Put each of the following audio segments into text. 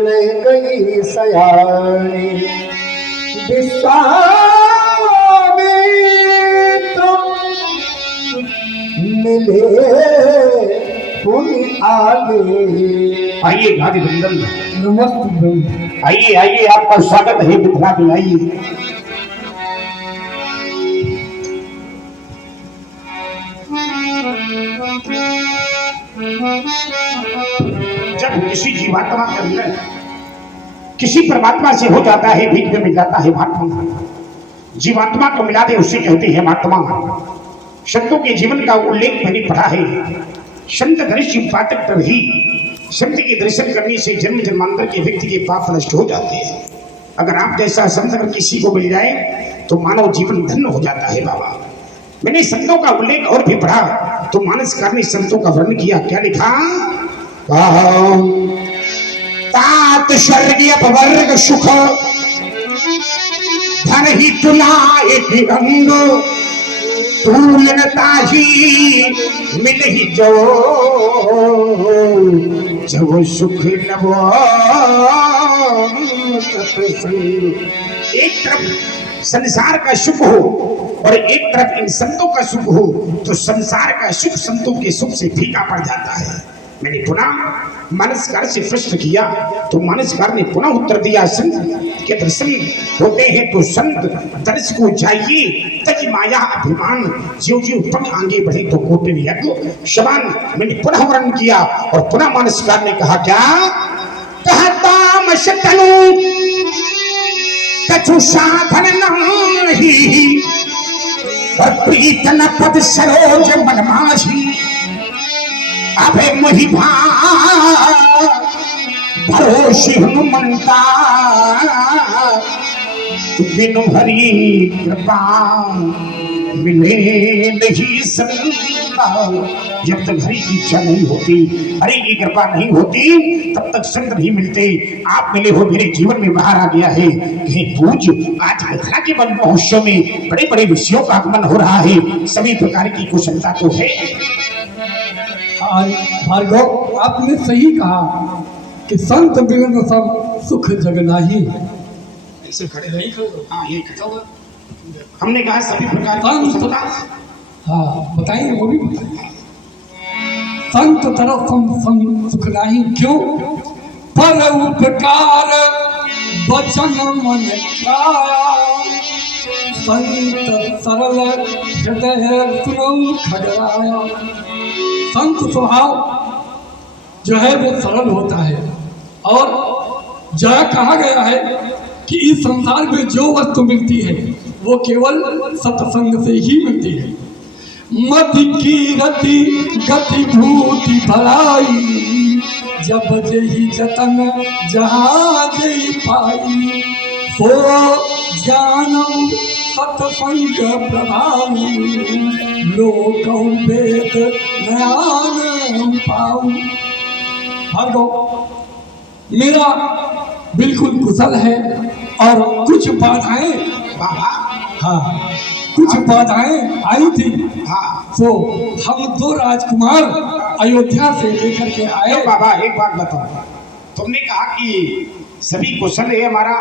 ले गई सयानी विश्वामित्र मिले पुनि आगे। आइए गादी बंदन, नमस्ते। आइए आइए, आपका स्वागत है मिथिला में, आइए। जब किसी जीवात्मा का मिलन किसी परमात्मा से हो जाता है, भीख में मिल जाता है महात्मा। जीवात्मा को मिला दे उसे कहते हैं महात्मा। संतों के जीवन का उल्लेख मैंने पढ़ा है। संत धनुष्य पाठक पर ही संत के दर्शन करने से जन्म जन्मांतर के व्यक्ति के पाप नष्ट हो जाते हैं। अगर आप जैसा संत अगर किसी को मिल जाए तो मानव जीवन धन्य हो जाता है बाबा। मैंने संतों का उल्लेख और भी पढ़ा तो मानसकार ने संतों का वर्णन किया। क्या लिखा? तात स्वर्गीय अपवर्ग सुख धन ही तुलाए रंग तुलनता ही मिल ही जो जब सुख नवो। एक तरफ संसार का सुख हो और एक तरफ इन संतों का सुख हो तो संसार का सुख संतों के सुख से फीका पड़ जाता है। मैंने पुनः मानसकार से प्रश्न किया तो मानसकार ने पुनः उत्तर दिया, संत के दर्शन होते हैं तो संत दर्श को चाहिए तज माया अभिमान ज्यों ज्यों पग आगे बढ़े तो कोटि यज्ञ शबान। मैंने पुनः वर्णन किया और पुनः मानसकार ने कहा, क्या कहता मशतनु कछु साधन नहीं और प्रीतन पद सरोज मनमाही अभे मोहि भरोसी हनुमंता बिनु हरि कृपा मिले नहीं संता। जब तक हरि की इच्छा नहीं होती, हरि की कृपा नहीं होती, तब तक संत नहीं मिलते। आप मिले हो, मेरे जीवन में बाहर आ गया है। हे पूज, आज मिथिला के वन महोत्सव में बड़े बड़े विषयों का आगमन हो रहा है। सभी प्रकार की कुशलता तो है। भार्गव, आपने सही कहा कि संत मिलन सब सुख जग नाही। ऐसे खड़े नहीं खड़े। हाँ, ये खड़ा हुआ। हमने कहा सभी प्रकार की कुशलता। हाँ बताइए, वो भी बताइए। संत तरफ सुख नाही, क्यों? पर उपकार वचन मन का संत सरल हृदय सुनो खगराया। संत स्वभाव जो है वो सरल होता है और जहाँ कहा गया है कि इस संसार में जो वस्तु मिलती है वो केवल सत्संग से ही मिलती है। मति की रति गति भूति भलाई जब जही जतन जहाँ जही पाई सो जानम सत्संग प्रभाव लोक वेद ज्ञान पाऊं। भार्गव, मेरा बिल्कुल कुशल है और कुछ बाधाएं, हाँ कुछ बाधाएं आई थी। हाँ, तो हम दो राजकुमार अयोध्या से लेकर के आए। बाबा एक बात बताओ, तुमने कहा कि सभी कुशल है हमारा,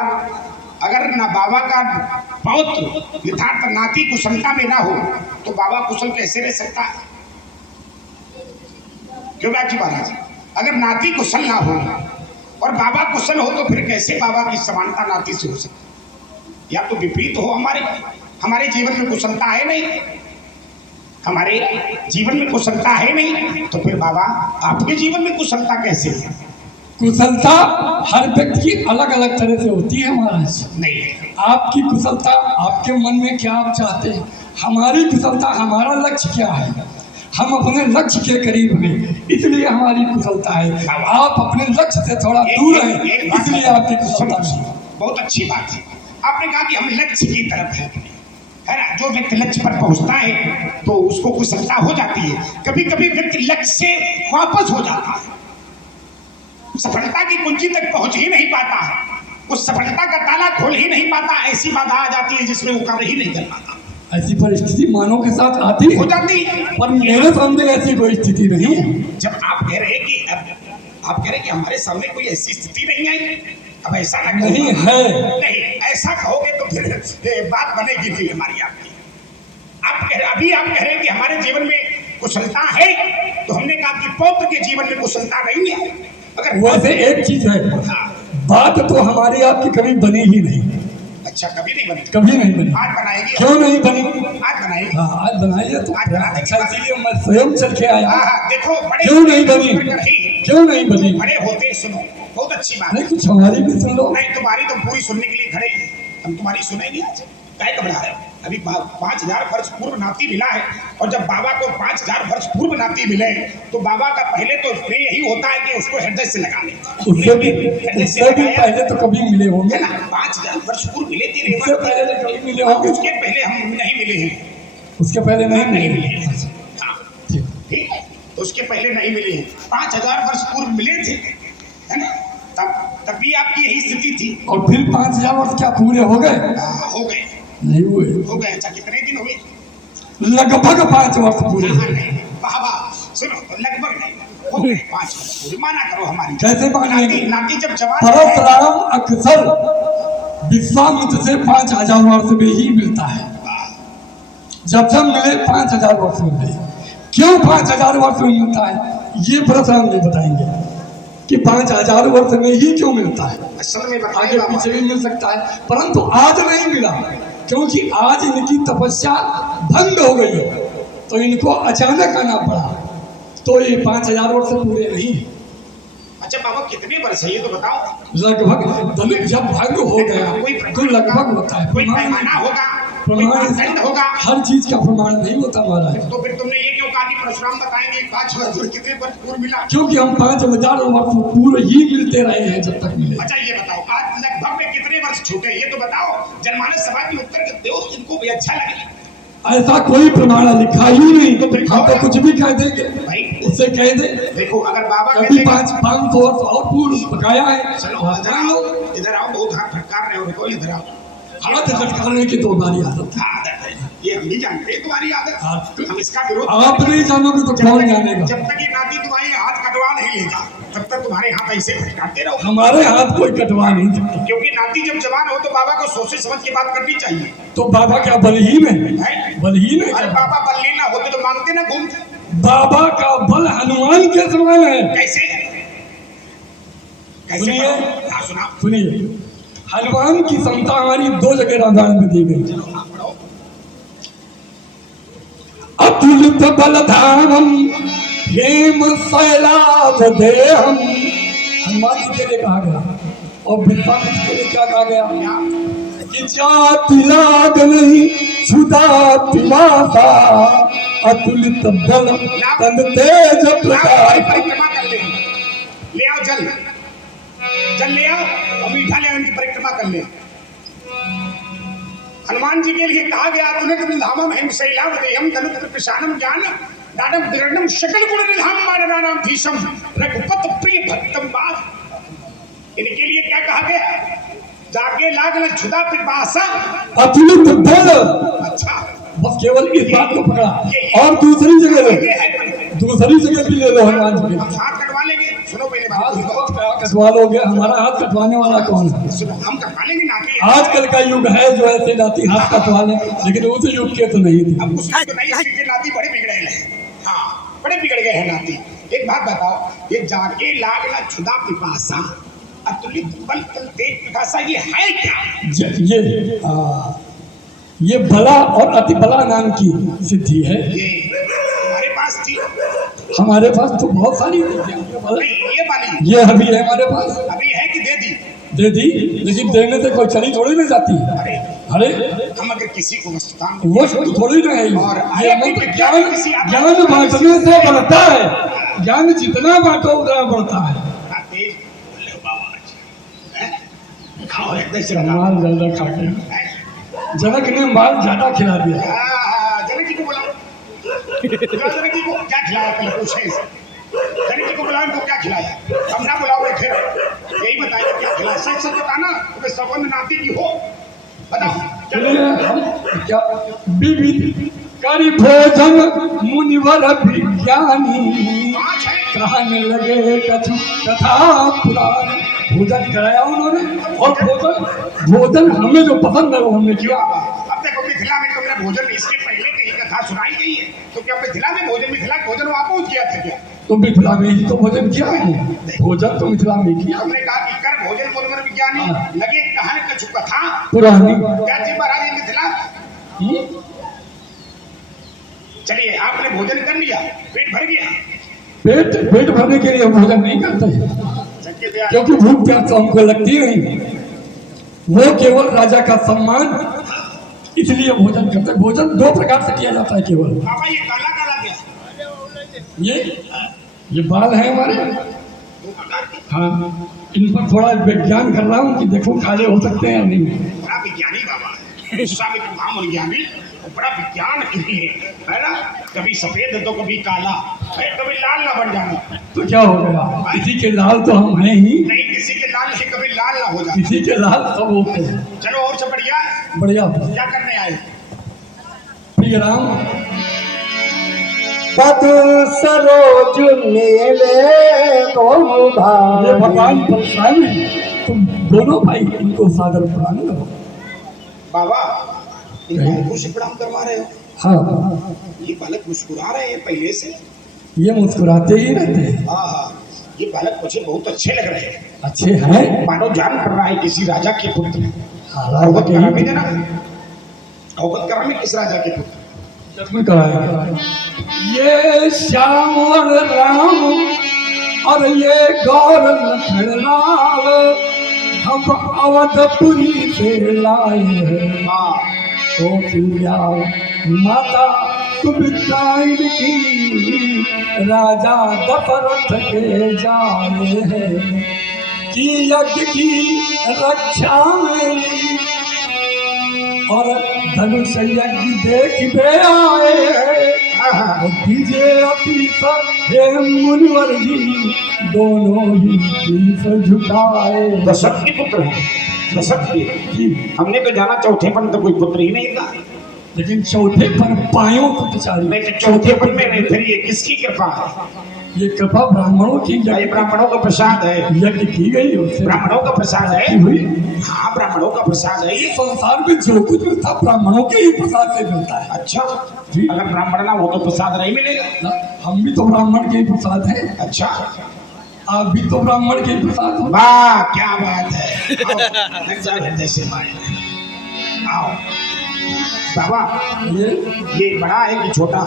अगर ना बाबा का पौत्र यथार्थ नाती कुशलता में ना हो तो बाबा कुशल कैसे रह सकता है? क्यों बाजी महाराज? अगर नाती कुशल ना हो और बाबा कुशल हो तो फिर कैसे बाबा की समानता नाती से हो सकती? या तो विपरीत हो। हमारे जीवन में कुशलता है नहीं, हमारे जीवन में कुशलता है नहीं, तो फिर बाबा आपके जीवन में कुशलता कैसे है? कुशलता हर व्यक्ति की अलग अलग तरह से होती है महाराज। नहीं, आपकी कुशलता आपके मन में क्या आप चाहते हैं, हमारी कुशलता हमारा लक्ष्य क्या है, हम अपने लक्ष्य के करीब हैं इसलिए हमारी कुशलता है। आप अपने लक्ष्य से थोड़ा दूर हैं इसलिए आपकी कुशलता नहीं। बहुत अच्छी बात है, आपने कहा कि हम लक्ष्य की तरफ है ना। जो व्यक्ति लक्ष्य पर पहुंचता है तो उसको कुशलता हो जाती है। कभी कभी व्यक्ति लक्ष्य से वापस हो जाता है, सफलता की कुंजी तक पहुंच ही नहीं पाता है, उस सफलता का ताला खोल ही नहीं पाता। ऐसी बाधा आ जाती है जिसमें वो कार्य ही नहीं कर पाता। ऐसी परिस्थिति मानव के साथ आती हो जाती, पर मेरे सामने ऐसी कोई स्थिति नहीं है। जब आप कह रहे कि अब आप कह रहे हैं कि हमारे सामने कोई ऐसी स्थिति नहीं आई। अब ऐसा ना नहीं कहो। है। नहीं, ऐसा कहोगे तो फिर बात बनेगी नहीं हमारी आपकी। अभी आप कह रहे हैं कि हमारे जीवन में कुशलता है, तो हमने कहा कि पौत्र के जीवन में कुशलता नहीं है। अगर वैसे एक चीज है, हाँ, बात तो हमारी आपकी कभी बनी ही नहीं। अच्छा, कभी नहीं बनी? कभी नहीं बनी। आज बनाएगी? क्यों नहीं बनी? आज बनाएगी। हाँ, आज बनाइए तो आज बना देंगे। अच्छा, इसीलिए मैं स्वयं चल के आया। देखो बड़े क्यों नहीं बनी? क्यों नहीं बनी? बड़े होते सुनो, बहुत अच्छी बात नहीं, है। कुछ हमारी भी सुन लो। नहीं, तुम्हारी तो पूरी सुनने के लिए खड़े हैं। हम तुम्हारी सुनेंगे आज। क्या घबरा रहे हो? अभी 5000 वर्ष पूर्व नाती मिला है, और जब बाबा को 5000 वर्ष पूर्व नाती मिले तो बाबा का पहले तो इसमें यही होता है कि उसको हृदय से लगा ले। उससे भी पहले तो कभी मिले होंगे ना, 5000 वर्ष पूर्व मिले थे। उससे पहले तो कभी मिले होंगे। उसके पहले हम नहीं मिले हैं। उसके पहले नहीं नहीं मिले। मिले। हाँ, ठीक है, उसके पहले नहीं मिले हैं। 5000 वर्ष पूर्व मिले थे, है ना? तब भी आपकी यही स्थिति थी। और फिर 5000 वर्ष क्या पूरे हो गए? हो गए। नहीं हुए। हो गए। अच्छा, कितने दिन हुए? लगभग 5 वर्ष पूरे। बाबा सुनो, लगभग नहीं, हो गए 5 वर्ष पूरे। माना करो हमारी। कैसे मानेंगे? नाती जब जवान है, परशुराम अक्सर विश्वामित्र से 5000 वर्ष में ही मिलता है। जब मिले 5000 वर्ष में मिले। क्यों 5000 वर्ष में मिलता है, ये परशुराम जी बताएंगे कि 5000 वर्ष में ही क्यों मिलता है। असल में आगे पीछे भी मिल सकता है, परंतु आज नहीं मिला, क्योंकि आज इनकी तपस्या भंग हो गई है, तो इनको अचानक आना पड़ा। तो ये 5000 वर्ष पूरे नहीं। अच्छा बाबा, कितने वर्ष है ये तो बताओ? लगभग जब भंग हो गया तो लगभग होता है। कोई पैमाना होगा, प्रमाण होगा, हर चीज का प्रमाण नहीं होता महाराज। तो फिर तुमने ये क्यों कहा कि परशुराम बताएंगे 5 वर्ष कितने वर्ष पूर्व मिला? क्योंकि हम 5000 वर्ष पूर्व ही मिलते रहे हैं जब तक मिले। अच्छा ये बताओ, आज लगभग में कितने वर्ष छूटे ये तो बताओ। जनमानस सभा की उत्तर दो, इनको भी अच्छा लगे। ऐसा कोई प्रमाण लिखा ही नहीं, तो हम तो कुछ भी कह देंगे। भाई उससे कह दे, देखो अगर बाबा कभी 500 वर्ष और पूर्व बकाया है। चलो इधर आओ, बहुत हाथ फटकार रहे हो, इधर आओ। हाथ फटकारने की तो हमारी आदत है। आदत है, ये हम नहीं जानते तुम्हारी आदत। हम इसका विरोध आप नहीं जानोगे तो कौन जानेगा। जब तक ये नाती तुम्हारे हाथ कटवा नहीं लेगा, तब तक तुम्हारे हाथ ऐसे फटकारते रहो। हमारे हाथ कोई कटवा नहीं सकता, क्योंकि नाती जब जवान हो तो बाबा को सोचे समझ के बात करनी चाहिए। तो बाबा क्या बलहीन है? बलहीन है? अरे बाबा बलहीन ना होते तो मांगते ना घूमते। बाबा का बल हनुमान के समान है। कैसे? सुनिए, सुना सुनिए, हनुमान की क्षमता हमारी 2 जगह रामायण में दी गई। अतुलित बलधामम हेम शैलाभ देहम, हनुमान जी के लिए कहा गया। और विश्वामित्र के लिए क्या कहा गया कि जाति लाग नहीं छुदा पिमासा, अतुलित बल तन तेज प्रताप। परिक्रमा कर ले आओ, जल ले आओ और मीठा ले आओ, इनकी परिक्रमा कर ले। हनुमान जी के लिए कहा गया धामम हेम शैलाभ देहम धनुष प्रशानम ज्ञान दानम दिरणम शकल गुण निधाम मानवानाम भीषम रघुपत प्रिय भक्तम बाप। इनके लिए क्या कहा गया? जागे लाग न छुदा पिपासा, अतुलित बल। अच्छा, बस केवल इस बात को पकड़ा। और दूसरी जगह लो, दूसरी जगह भी ले लो हनुमान जी के। हाथ कटवा लेंगे। सुनो पहले बात, कटवा लोगे? हमारा हाथ कटवाने वाला कौन है? हम कटवा लेंगे नाती। आजकल का युग है जो ऐसे नाती हाथ कटवा ले, लेकिन उस युग के तो नहीं थे। अब उस युग नहीं, इस युग के नाती बड़े बिगड़े हैं। हाँ, बड़े बिगड़ गए हैं नाती। एक बात बताओ, ये जागे लाग न छुदा पिपासा, अतुलित बल तन तेज प्रकाशा, ये है क्या? ये बला और अति बला नाम की सिद्धि है। ये हमारे पास थी? हमारे पास तो बहुत सारी नहीं, ये वाली ये अभी है हमारे पास। अभी है कि दे दी? दे दी, लेकिन देने से कोई चली थोड़ी नहीं जाती। अरे हम अगर किसी को वस्तुदान वो थोड़ी ना है। और ज्ञान बांटने से बढ़ता है। ज्ञान जितना बांटो उतना बढ़ता है। माल ज्यादा खा गया, जनक ने माल ज्यादा खिला दिया। जनक जी को बुलाओ, जनक जी को क्या खिलाया पहले पूछे इसे। जनक जी को बुलाओ, इनको क्या खिलाया? हम ना बुलाओ, फिर यही बताइए क्या खिलाया। सच सच बताना, तुम्हें सौगंध नाती की हो, बताओ। चलिए, हम क्या विविध करी भोजन मुनिवर विज्ञानी। 5 है कहने लगे कथा पुराण। भोजन कराया उन्होंने और भोजन हमें जो पसंद है वो हमने किया। अब देखो मिथिला में तुमने भोजन इसके पहले कहीं कथा सुनाई गई है, तो क्या मिथिला में मिथिला भोजन वहाँ पहुँच गया था क्या? तो मिथिला में ही तो भोजन किया है, भोजन तो मिथिला में किया। हमने कहा कि कर भोजन बोलकर विज्ञानी लगे कहने कछु कथा पुरानी। क्या थी महाराज ये मिथिला? चलिए आपने भोजन कर लिया, पेट भर गया। पेट भरने के लिए हम भोजन नहीं करते क्योंकि भूख प्यास तो हमको लगती नहीं, वो केवल राजा का सम्मान, इसलिए भोजन करते। भोजन दो प्रकार से किया जाता है केवल। बाबा ये काला काला क्या? ये बाल है हमारे। हाँ, इन पर थोड़ा विज्ञान कर रहा हूँ कि देखो काले हो सकते हैं या नहीं। बड़ा विज्ञानी बाबा है, विश्वामित्र महामुनि ज्ञानी, बड़ा विज्ञान है ना। कभी सफेद तो कभी काला, कभी लाल ना बन जाना। तो क्या हो गया, किसी के लाल तो हम हैं ही नहीं, किसी के लाल से कभी लाल ना हो जाए, किसी के लाल सब होते हैं। चलो और सब बढ़िया बढ़िया। क्या करने आए? प्रिय राम, पद सरोज नीले ये भगवान परेशान है, तुम दोनों भाई इनको सादर प्रणाम करो। बाबा इनको खुश प्रणाम करवा रहे हो? हाँ, ये बालक मुस्कुरा रहे हैं पहले से। ये मुस्कुराते ही रहते हैं। हाँ, ये बालक मुझे बहुत अच्छे लग रहे हैं। अच्छे हैं, मानो जान पड़ रहा है किसी राजा के पुत्र। अवगत करावे देना, अवगत करावे किस राजा के पुत्र? कराएगा। ये श्याम और राम और ये गौर लखनलाल हम अवधपुरी से लाए हैं। हाँ, तो प्रिया माता सुमित्रा की राजा दशरथ के जाए हैं कि यज्ञ की रक्षा में और धनुष यज्ञ देख बे आए हैं। दीजे अफीसर हे मुनिवर जी दोनों ही शीश झुकाए। दशरथ के पुत्र हैं, दशरथ के। हमने तो जाना चौथे पर तो कोई पुत्र ही नहीं था, लेकिन चौथे पर पायों को पिछाड़ी। नहीं तो चौथे पर में नहीं, फिर ये किसकी कृपा है? ये कृपा ब्राह्मणों की, ये ब्राह्मणों का प्रसाद है। यज्ञ की गई उससे ब्राह्मणों का प्रसाद है। हुई। हाँ, ब्राह्मणों का प्रसाद है ये। संसार में जो कुछ मिलता ब्राह्मणों के ही प्रसाद से मिलता है। अच्छा, अगर ब्राह्मण ना हो तो प्रसाद नहीं मिलेगा। हम भी तो ब्राह्मण के ही प्रसाद हैं। अच्छा, आप भी तो ब्राह्मण के ही प्रसाद हो। वाह क्या बात है। आओ, लग जाओ हृदय से मारे। आओ बाबा, ये बड़ा है कि छोटा?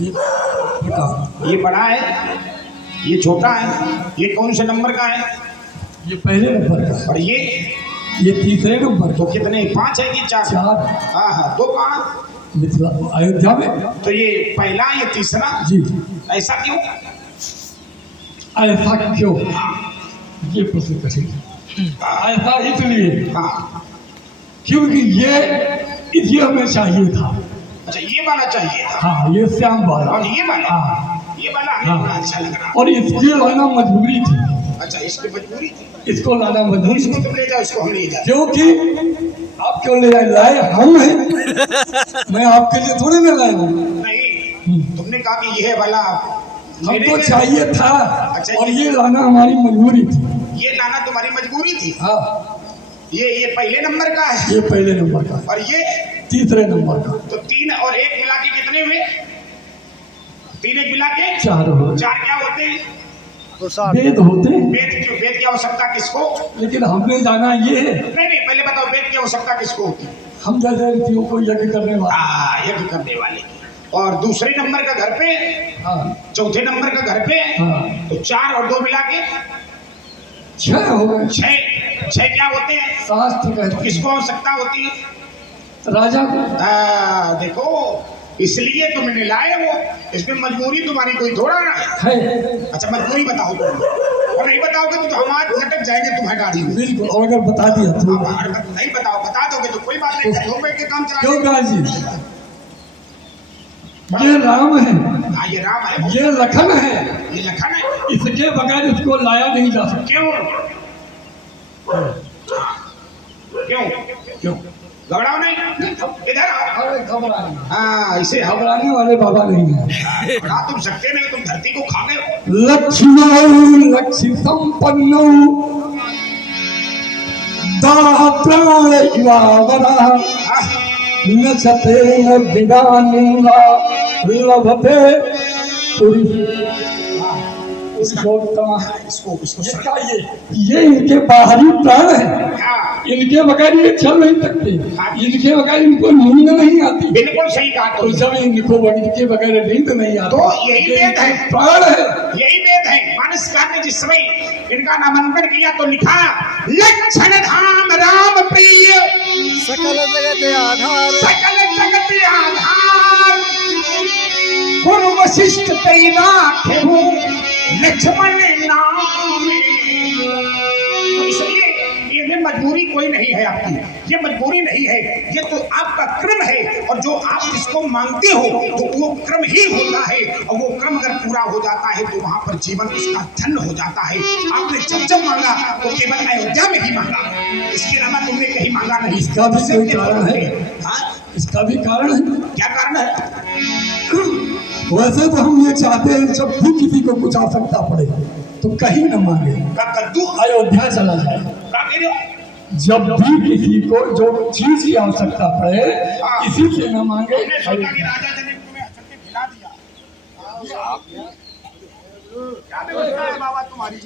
ये बड़ा है, ये छोटा है। ये कौन से नंबर का है? ये पहले नंबर का है। और ये तीसरे नंबर। तो कितने, 5 है कि 4? 4। हाँ हाँ, 2 कहाँ? मिथिला अयोध्या में। तो ये पहला, ये तीसरा। जी। ऐसा क्यों? ऐसा क्यों, ये प्रश्न कठिन। ऐसा इसलिए हाँ, क्योंकि ये हमें चाहिए था। अच्छा, ये वाला चाहिए था। हाँ, ये श्याम वाला। और ये वाला? हाँ, ये वाला हमें बड़ा अच्छा लग रहा। और इसकी लाना मजबूरी थी। अच्छा, इसकी मजबूरी थी। इसको लाना मजबूरी इसको थी तुम ले जाओ, इसको हम ले जाए। क्योंकि आप क्यों ले जाए, लाए हम हैं। मैं आपके लिए थोड़े ना लाया हूँ। नहीं, तुमने कहा कि ये वाला हमको चाहिए था। अच्छा, और ये लाना हमारी मजबूरी थी। ये लाना तुम्हारी मजबूरी थी। हाँ, ये पहले नंबर का है। ये पहले नंबर का। और ये तीसरे नंबर का। तो 3 और 1 मिला के कितने हुए? 3 1 मिला के 4 हो। 4 क्या होते हैं? वेद होते हैं। वेद क्यों? वेद की आवश्यकता किसको? लेकिन हमने जाना ये है, नहीं, पहले बताओ वेद की आवश्यकता किसको होती है? हम जैसे ऋषियों को यज्ञ करने वाले। यज्ञ करने वाले की। और दूसरे नंबर का घर पे, हाँ, चौथे नंबर का घर पे, हाँ, तो 4 और 2 मिला के 6 हो गए। 6 क्या होते हैं? शास्त्र कहते हैं। किसको आवश्यकता होती है? राजा को। देखो, इसलिए तुमने लाए वो। इसमें मजबूरी तुम्हारी कोई थोड़ा है। अच्छा, मजबूरी बताओ तुम, और नहीं बताओगे तो हमारे लटक जाएंगे तुम्हारी गाड़ी में। बिल्कुल, और अगर बता दिया तो नहीं बता दोगे तो कोई बात नहीं, 2 रुपए के काम चला। क्यों गाजी, ये राम है। हाँ, ये राम है। ये लखन है। ये लखन है। इसके बगैर इसको लाया नहीं जा सकता। क्यों? क्यों? क्यों? घबराओ नहीं, इधर आओ। अरे घबराने, हाँ ऐसे आओ। घबराने वाले बाबा नहीं है। घबरा तुम सकते नहीं, तुम धरती को खा गए। लक्ष्मण लक्ष्य संपन्न दाह प्राण इवावरा न छते न विदानीला लभते इसको इसका ये इनके बाहरी प्राण है, हाँ इनके बगैर ये चल नहीं सकते, इनके बगैर इनको नींद नहीं आती। बिल्कुल सही कहा तो तुम। जब इनके बगैर नींद नहीं आती तो यही वेद है, प्राण है। यही वेद है। मानसकार ने जिस समय इनका नामांकन किया तो लिखा लक्षण धाम राम प्रिय सकल जगत आधार सकल जगत आधार गुरु वशिष्ठ तैना खेहू लक्ष्मण नाम। तो इसलिए ये मजबूरी कोई नहीं है आपकी, ये मजबूरी नहीं है, ये तो आपका क्रम है। और जो आप जिसको मांगते हो तो वो क्रम ही होता है, और वो क्रम अगर पूरा हो जाता है तो वहां पर जीवन उसका धन्य हो जाता है। आपने जब जब मांगा तो केवल अयोध्या में ही मांगा, इसके अलावा तुमने कहीं मांगा नहीं। इसका भी कोई कारण है? हाँ इसका भी कारण है। क्या कारण है? वैसे तो हम ये चाहते हैं जब भी किसी को कुछ आवश्यकता पड़े तो कहीं न मांगे, कद्दू अयोध्या चला जाए। क्या कह रहे हो? जब भी किसी को जो चीज की आवश्यकता पड़े किसी से न मांगे। हमने सोचा कि राजा जी ने तुम्हें अचल के खिला दिया। क्या व्यवस्था है बाबा तुम्हारी?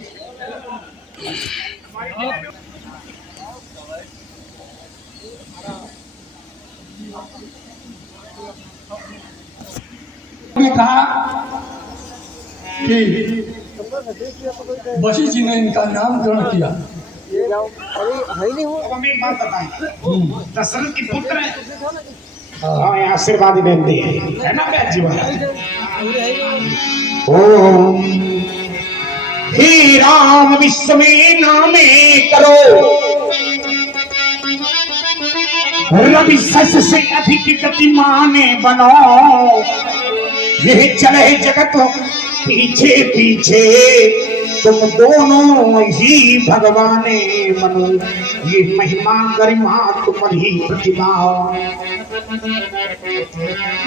ने कहा कि वशिष्ठ जी ने इनका नामकरण किया। अब हमें एक बात बताएं, दशरथ की पुत्र है, हाँ यहाँ आशीर्वाद देते हैं, है ना व्यास जी महाराज? ओम हे राम विश्व में नामे करो, रवि सस से अधिक गतिमान बनो, यह चले जगत पीछे पीछे, तुम दोनों ही भगवान मनो, ये महिमा गरिमा तुम्हारी प्रतिभा,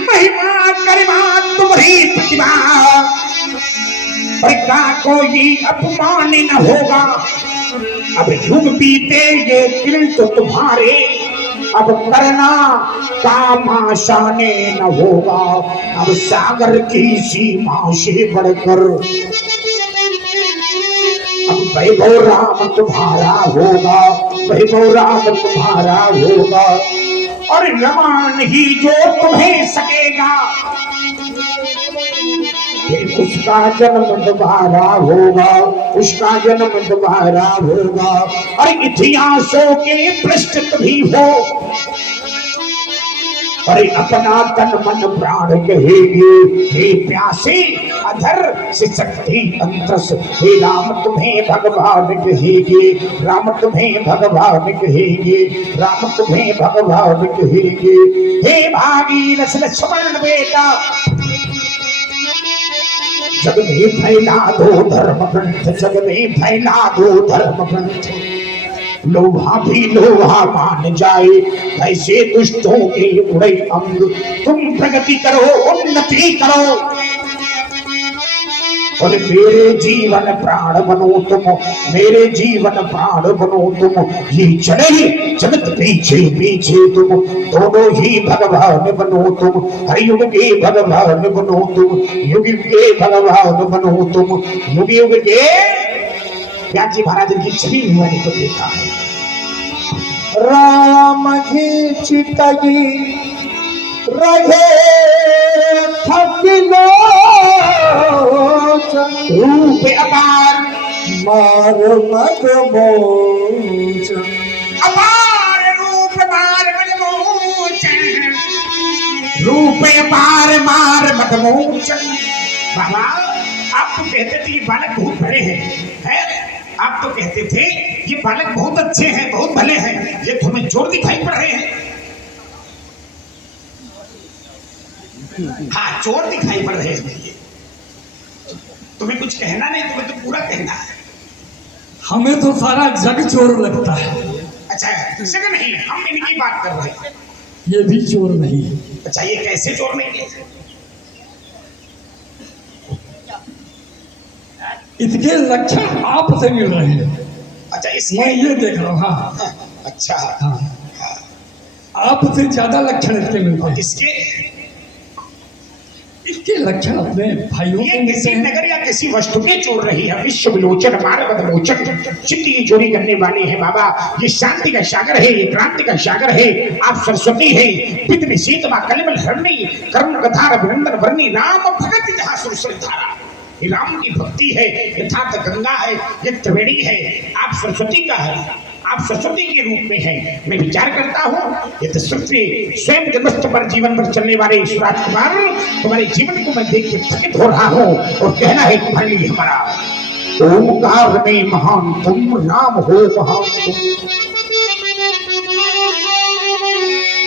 महिमा गरिमा तुम्हारी प्रतिभा, का कोई अपमान न होगा। अब युग बीते ये दिल तो तुम्हारे, अब करना काम आसाने न होगा। अब सागर की सीमा से बढ़कर अब वैभव राम तुम्हारा होगा, वैभव राम तुम्हारा होगा, और रमान ही जो तुम्हें सकेगा, फिर उसका जन्म दोबारा होगा, उसका जन्म दोबारा होगा। और इतिहासों के पृष्ठ भी हो, अरे अपना तन मन प्राण कहेगी, हे प्यासे अधर से शक्ति अंतरस, हे राम तुम्हें भगवान कहेगी, राम तुम्हें भगवान कहेगी, राम तुम्हें भगवान कहेगी। हे भागीरथ लक्ष्मण बेटा, जग में फैला दो धर्म ग्रंथ, जग में फैला दो धर्म ग्रंथ, लोहा भी लोहा मान जाए, ऐसे दुष्टों के उड़े अंग। तुम प्रगति करो, उन्नति करो, और मेरे जीवन प्राण बनो तुम, मेरे जीवन प्राण बनो तुम। ये चले जगत पीछे पीछे तुम, दोनों ही भगवान बनो तुम, हर युग के भगवान बनो तुम, युग के भगवान बनो तुम, युग युग के। व्यास जी महाराज की छवि मैंने तो देखा है। राम ही चितगी रहे थकिलो, रूप अपार मार मत मोच, अपार रूप मार मत मोच, रूप अपार मार मत मोच। बाबा आप तो कहते थे ये बालक बहुत भले हैं, आप तो कहते थे ये बालक बहुत अच्छे हैं, बहुत भले हैं, ये तुम्हें चोर दिखाई पड़ रहे हैं। हाँ चोर दिखाई पड़ रहे हैं। तुम्हें कुछ कहना नहीं, तुम्हें तो पूरा कहना है। हमें तो सारा जग चोर लगता है। अच्छा सगे नहीं, हम इनकी बात कर रहे हैं। ये भी चोर नहीं है। अच्छा ये कैसे चोर नहीं है? इसके लक्षण आपसे मिल रहे हैं, अच्छा मैं इसमें ये देख रहा हूँ। हाँ अच्छा हाँ, आपसे ज्यादा लक्षण इसके मिलते हैं। इसके इसके लक्षण अपने भाइयों ये को मिलते किसी हैं। नगर या किसी वस्तु के चोर रही है। विश्व विलोचन मानव मोचन चित्त की चोरी करने वाले हैं बाबा। ये शांति का सागर है, ये क्रांति का सागर है। आप सरस्वती है, पित निशीत मां कलिमल हरणी करुण कथार अभिनंदन वर्णी राम भगत जहाँ सुरसर धारा। ये राम की भक्ति है, यथार्थ गंगा है, ये त्रिवेणी है। आप सरस्वती का है, आप सरस्वती के रूप में है। मैं विचार करता हूँ ये तो स्वयं जन्मस्थ पर जीवन पर चलने वाले इस राजकुमार तुम्हारे जीवन को मैं देख के थकित हो रहा हूँ और कहना है तुम्हारे लिए हमारा ओंकार में महान तुम राम हो महान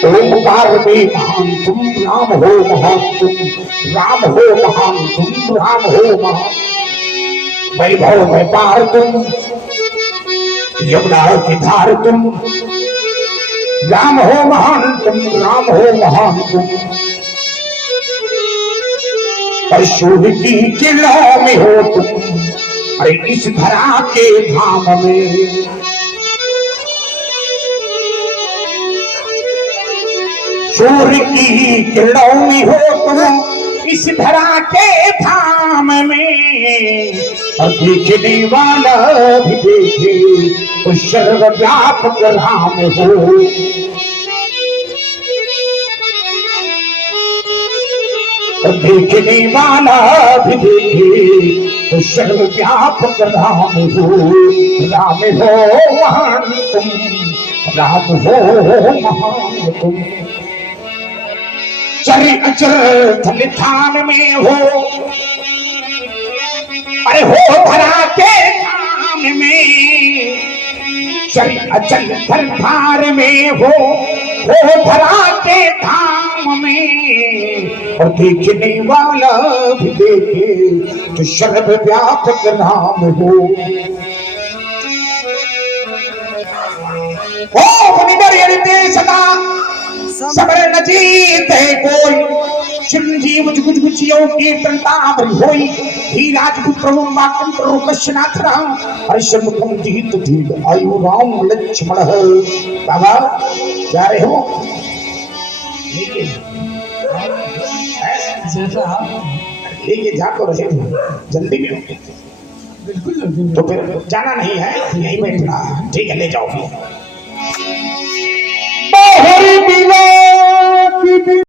तुम ओंकार में महान तुम राम हो महान तुम राम हो महान तुम राम हो महान वैभव में पार तुम यमुना की धार तुम राम हो महान तुम राम हो महान तुम और सूर्य की किरणों में हो तुम अरे इस धरा के धाम में सूर्य की किरणों में हो तुम इस धरा के धाम में और देखने वाला भी देखे तो सर्वव्यापक राम हो और देखने वाला भी देखे तो सर्वव्यापक राम हो। राम हो महान तुम राम हो महान तुम चर अचर थल थान में हो अरे हो धरा के धाम में चल अचल थल थार में हो धरा के धाम में और देखने वाला भी देखे तो सर्वव्यापक नाम हो। सदा सबर न जीते कोई चिरंजीव जुगुजियों की तंतावरी होई ही राजपुत्र माकंत्र रुकशनाथ राम हरिशमुखम जीत दीर्घ आयु राम लक्ष्मण बाबा जा रहे हो लेके जैसा आप लेके जा तो रहे जल्दी में होंगे बिल्कुल जल्दी तो फिर जाना नहीं है यहीं बैठना ठीक है ले जाओ।